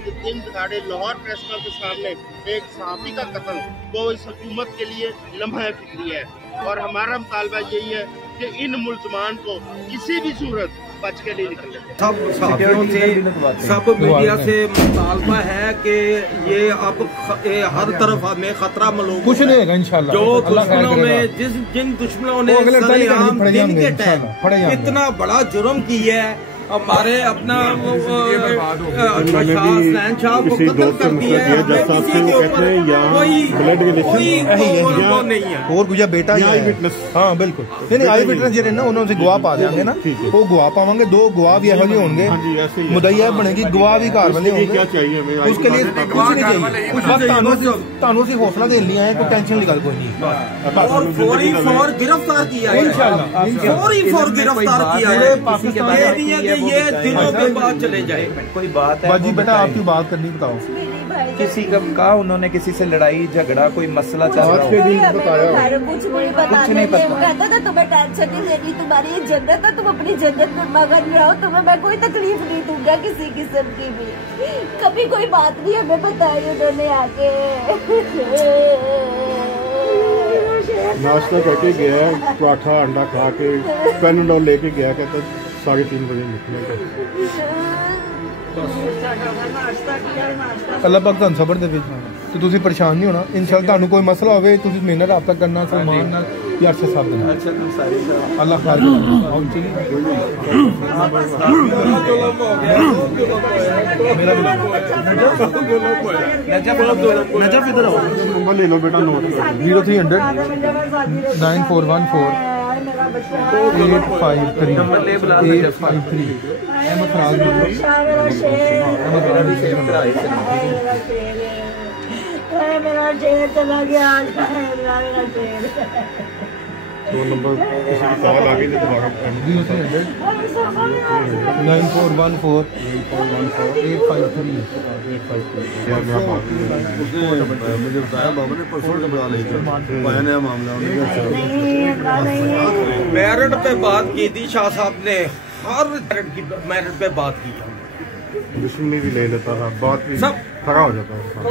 आज दिन दिहाड़े लाहौर प्रेस क्लब के सामने एक सहाफ़ी का कत्ल वो इस हुकूमत के लिए लम्हा फिक्री है, और हमारा मुतालबा यही है कि इन मुल्ज़मान को किसी भी सूरत बच के नहीं निकलने। सब साथियों से, सब मीडिया से मुतालबा है कि ये अब हर तरफ हमें खतरा मलूम कुछ नहीं होगा इंशाल्लाह। जो दुश्मनों में जिन दुश्मनों ने सरेआम दिन के टाइम इतना बड़ा जुर्म किया है, हमारे अपना शाह को कत्ल कर दिया है, किसी के ऊपर कोई नहीं है। और गुजा बेटा हाँ बिल्कुल नहीं आई विटनेस जो ना उन्होंने गवाह पा देंगे ना, वो गवाह पावेंगे, दो गवाह भी यहो ਜਿਹੇ होंगे, मुदईया बनेगी, गवाह भी घर वाले होंगे। उसके लिए कुछ नहीं चाहिए, कुछ बस तानू से हौसला देने लिए आए, कोई टेंशन की गल कोई नहीं। और फौरी फौर गिरफ्तार किया है, फौरी फौर गिरफ्तार किया है, पाकिस्तान ये दिनों के बाद चले जाए। कोई बात है बाजी बेटा आपकी बात करनी बताओ। किसी का कहा उन्होंने किसी से लड़ाई झगड़ा कोई मसला चल रहा हो? कुछ नहीं पता। कहता था तुम्हें टेंशन नहीं लेनी, तुम्हारी जन्नत है, तुम अपनी जन्नत में मगन रहो, तुम्हें मैं कोई तकलीफ नहीं दूंगा किसी किस्म की भी। कभी कोई बात नहीं हमें बताई उन्होंने आके। नाश्ता करके गया, पराठा अंडा खा के पेनाडोल लेके गया, कहता 3:30 बजे निकलेगा। अल्लाह पाक तुहानू सबर देवे ते तुसीं परेशान नहीं होना। इंशाअल्लाह तुहानू कोई मसला होवे तुसीं मेरे नाल राबता करना, सलमान नाल या अरशद साहब नाल। अच्छा तुम सारी अल्लाह खैर करे। आओ चलिए मेरा भी नजफ इधर आओ, नंबर ले लो बेटा, नोट 0300 9414 853 853। अहमद फराज मेरा शेर चला गया, मेरा शेर। दो नंबर किसी की कॉल आ गई तो दोबारा 9414 853। मुझे बताया बाबा ने परसों बता लेकर नया मामला मेरिट पे बात की थी शाह साहब ने, हर मेरिट पे बात की। दुश्मनी भी ले लेता था, बात भी सब खड़ा हो जाता था।